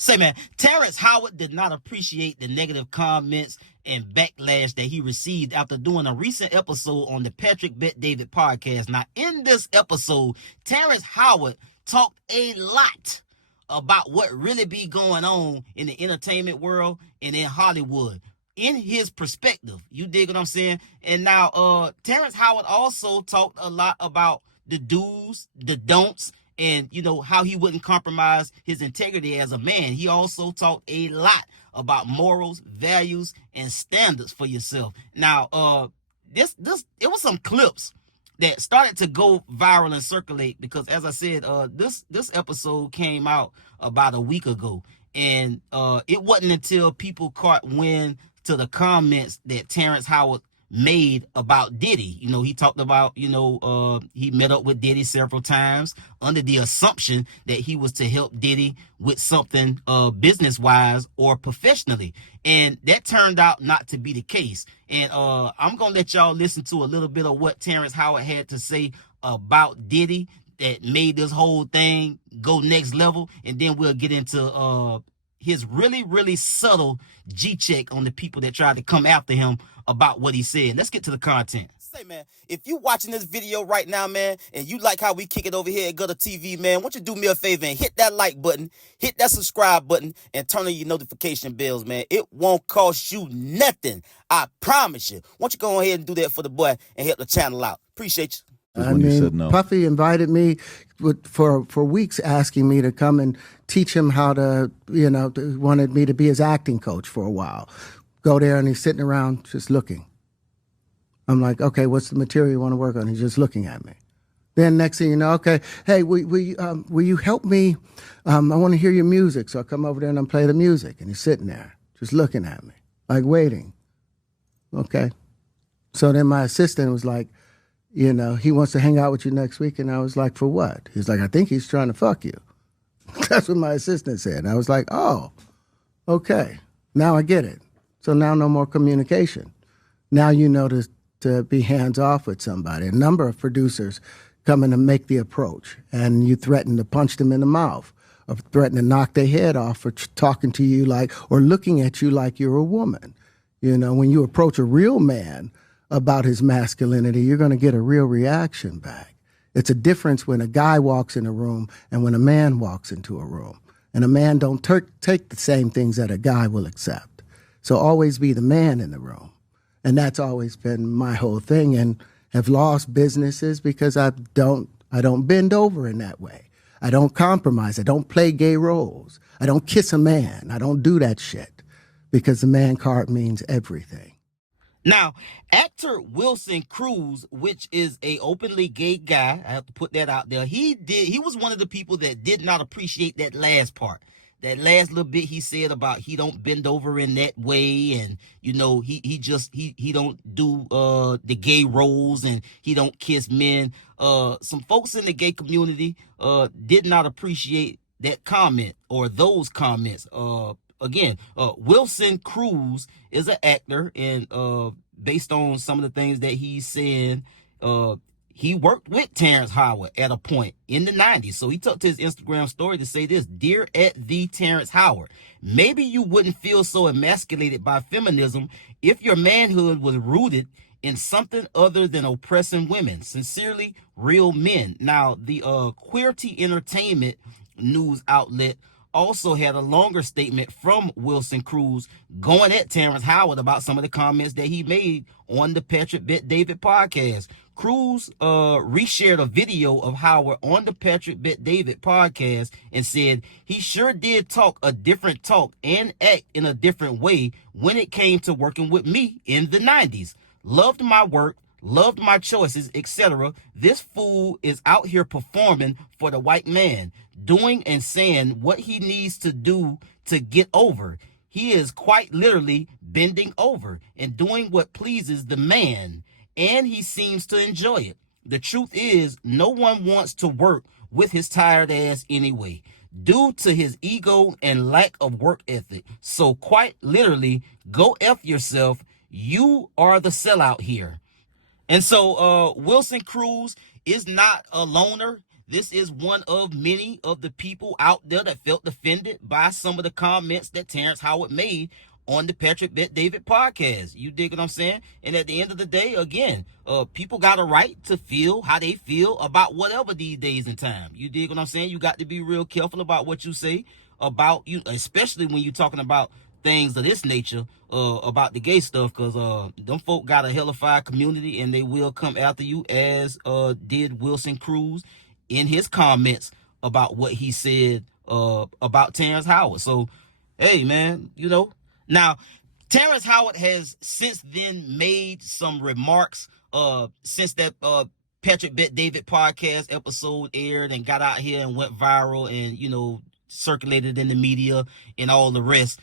Say, man, Terrence Howard did not appreciate the negative comments and backlash that he received after doing a recent episode on the Patrick Bet David podcast. Now, in this episode, Terrence Howard talked a lot about what really be going on in the entertainment world and in Hollywood in his perspective. You dig what I'm saying? And now, Terrence Howard also talked a lot about the do's, the don'ts, and, you know, how he wouldn't compromise his integrity as a man. He also talked a lot about morals, values, and standards for yourself. Now, it was some clips that started to go viral and circulate because, as I said, this episode came out about a week ago. And it wasn't until people caught wind to the comments that Terrence Howard made about Diddy. You know, he talked about, he met up with Diddy several times under the assumption that he was to help Diddy with something business-wise or professionally. And that turned out not to be the case. And I'm going to let y'all listen to a little bit of what Terrence Howard had to say about Diddy that made this whole thing go next level. And then we'll get into his really, really subtle G-check on the people that tried to come after him about what he said. Let's get to the content. Say, man, if you watching this video right now, man, and you like how we kick it over here at GuddaTV, man, why don't you do me a favor and hit that like button, hit that subscribe button, and turn on your notification bells, man. It won't cost you nothing. I promise you. Why don't you go ahead and do that for the boy and help the channel out? Appreciate you. I mean, Puffy invited me for weeks, asking me to come and teach him how to, wanted me to be his acting coach for a while. Go there and he's sitting around just looking. I'm like, okay, what's the material you want to work on? He's just looking at me. Then next thing you know, okay, hey, will you help me? I want to hear your music. So I come over there and I play the music. And he's sitting there just looking at me, like waiting. Okay. So then my assistant was like, he wants to hang out with you next week. And I was like, for what? He's like, I think he's trying to fuck you. That's what my assistant said. And I was like, oh, okay. Now I get it. So now no more communication. Now you know to be hands off with somebody. A number of producers come in and make the approach, and you threaten to punch them in the mouth or threaten to knock their head off for talking to you or looking at you like you're a woman. When you approach a real man about his masculinity, you're going to get a real reaction back. It's a difference when a guy walks in a room and when a man walks into a room. And a man don't take the same things that a guy will accept. So always be the man in the room. And that's always been my whole thing, and have lost businesses because I don't bend over in that way. I don't compromise. I don't play gay roles. I don't kiss a man. I don't do that shit because the man card means everything. Now, actor Wilson Cruz, which is a openly gay guy, I have to put that out there. He was one of the people that did not appreciate that last part. That last little bit he said about he don't bend over in that way, and he don't do the gay roles, and he don't kiss men. Some folks in the gay community did not appreciate that comment or those comments. Again, Wilson Cruz is an actor, and based on some of the things that he's saying, he worked with Terrence Howard at a point in the 90s. So he took to his Instagram story to say this: "Dear @ Terrence Howard, maybe you wouldn't feel so emasculated by feminism if your manhood was rooted in something other than oppressing women. Sincerely, real men." Now, the Queerty Entertainment news outlet also had a longer statement from Wilson Cruz going at Terrence Howard about some of the comments that he made on the Patrick Bet David podcast. Cruz reshared a video of Howard on the Patrick Bet David podcast and said he sure did talk a different talk and act in a different way when it came to working with me in the 90s. Loved my work, loved my choices, etc. This fool is out here performing for the white man, doing and saying what he needs to do to get over. He is quite literally bending over and doing what pleases the man, and he seems to enjoy it. The truth is, no one wants to work with his tired ass anyway, due to his ego and lack of work ethic. So quite literally, go F yourself. You are the sellout here. And so Wilson Cruz is not a loner. this is one of many of the people out there that felt offended by some of the comments that Terrence Howard made on the Patrick Bet David podcast. You dig what I'm saying? And at the end of the day, again, people got a right to feel how they feel about whatever these days and time. You dig what I'm saying? You got to be real careful about what you say about you, especially when you're talking about things of this nature, about the gay stuff, because them folk got a hellified community and they will come after you, as did Wilson Cruz in his comments about what he said about Terrence Howard. So, hey, man, you know. Now, Terrence Howard has since then made some remarks since that Patrick Bet David podcast episode aired and got out here and went viral and, you know, circulated in the media and all the rest.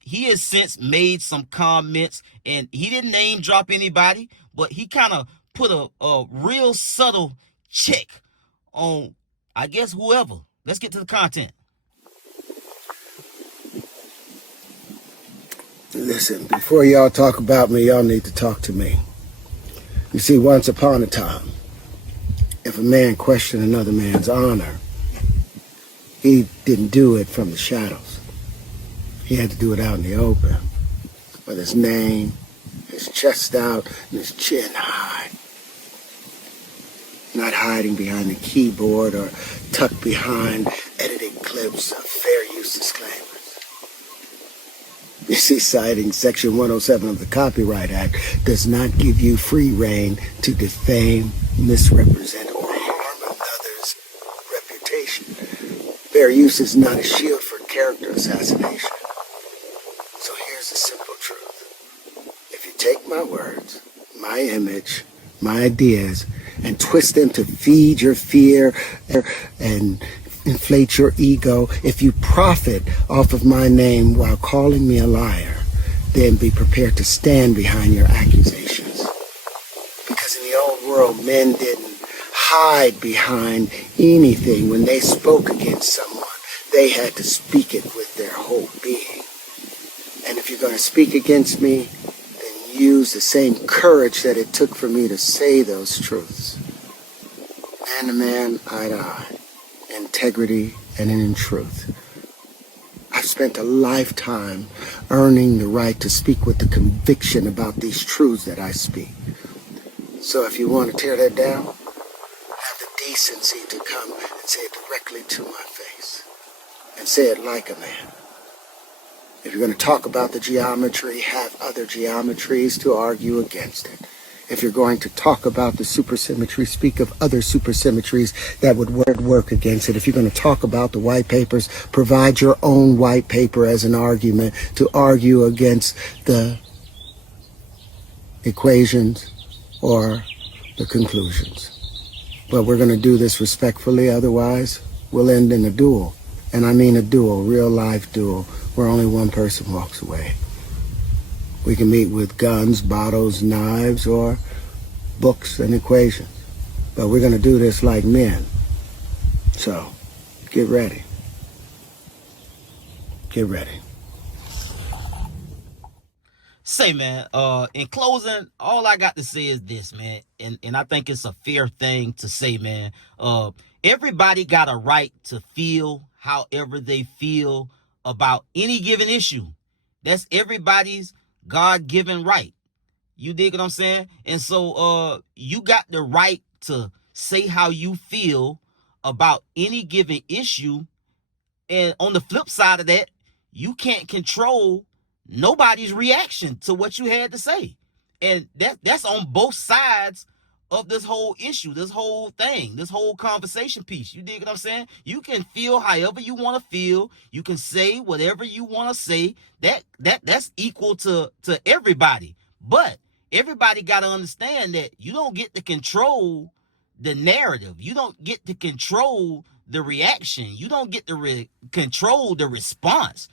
He has since made some comments, and he didn't name drop anybody, but he kind of put a real subtle check on, I guess, whoever. Let's get to the content. Listen, before y'all talk about me, y'all need to talk to me. You see, once upon a time, if a man questioned another man's honor, he didn't do it from the shadows. He had to do it out in the open, with his name, his chest out, and his chin high. Not hiding behind the keyboard or tucked behind editing clips of fair use disclaimers. You see, citing Section 107 of the Copyright Act does not give you free rein to defame, misrepresent, or harm another's reputation. Fair use is not a shield for character assassination. So here's the simple truth. If you take my words, my image, my ideas, and twist them to feed your fear and inflate your ego, if you profit off of my name while calling me a liar, then be prepared to stand behind your accusations. Because in the old world, men didn't hide behind anything. When they spoke against someone, they had to speak it with their whole being. And if you're going to speak against me, then use the same courage that it took for me to say those truths. Man to man, eye to eye. Integrity and in truth. I've spent a lifetime earning the right to speak with the conviction about these truths that I speak. So if you want to tear that down, have the decency to come and say it directly to my face. And say it like a man. If you're going to talk about the geometry, have other geometries to argue against it. If you're going to talk about the supersymmetry, speak of other supersymmetries that would work against it. If you're going to talk about the white papers, provide your own white paper as an argument to argue against the equations or the conclusions. But we're going to do this respectfully, otherwise we'll end in a duel. And I mean a duel, real life duel, where only one person walks away. We can meet with guns, bottles, knives, or books and equations. But we're going to do this like men. So, get ready. Get ready. Say, man, in closing, all I got to say is this, man, and I think it's a fair thing to say, man. Everybody got a right to feel however they feel about any given issue. That's everybody's God-given right. You dig what I'm saying? And so you got the right to say how you feel about any given issue. And on the flip side of that, you can't control nobody's reaction to what you had to say. And that's on both sides of this whole issue, this whole thing, this whole conversation piece. You dig what I'm saying? You can feel however you want to feel. You can say whatever you want to say. That's equal to everybody. But everybody got to understand that you don't get to control the narrative. You don't get to control the reaction. You don't get to control the response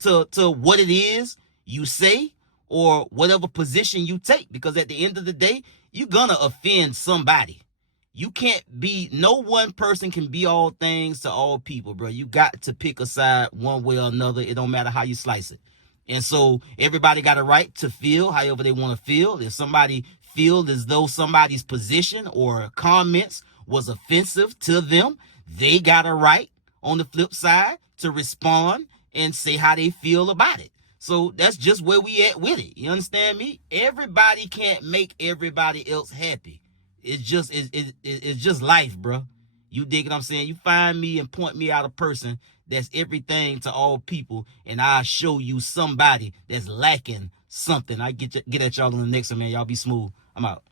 to what it is you say or whatever position you take. Because at the end of the day, you're gonna offend somebody. You can't be, no one person can be all things to all people, bro. You got to pick a side one way or another. It don't matter how you slice it. And so everybody got a right to feel however they want to feel. If somebody feels as though somebody's position or comments was offensive to them, they got a right on the flip side to respond and say how they feel about it. So that's just where we at with it. You understand me? Everybody can't make everybody else happy. It's just life, bro. You dig what I'm saying? You find me and point me out a person that's everything to all people, and I'll show you somebody that's lacking something. I get at y'all on the next one, man. Y'all be smooth. I'm out.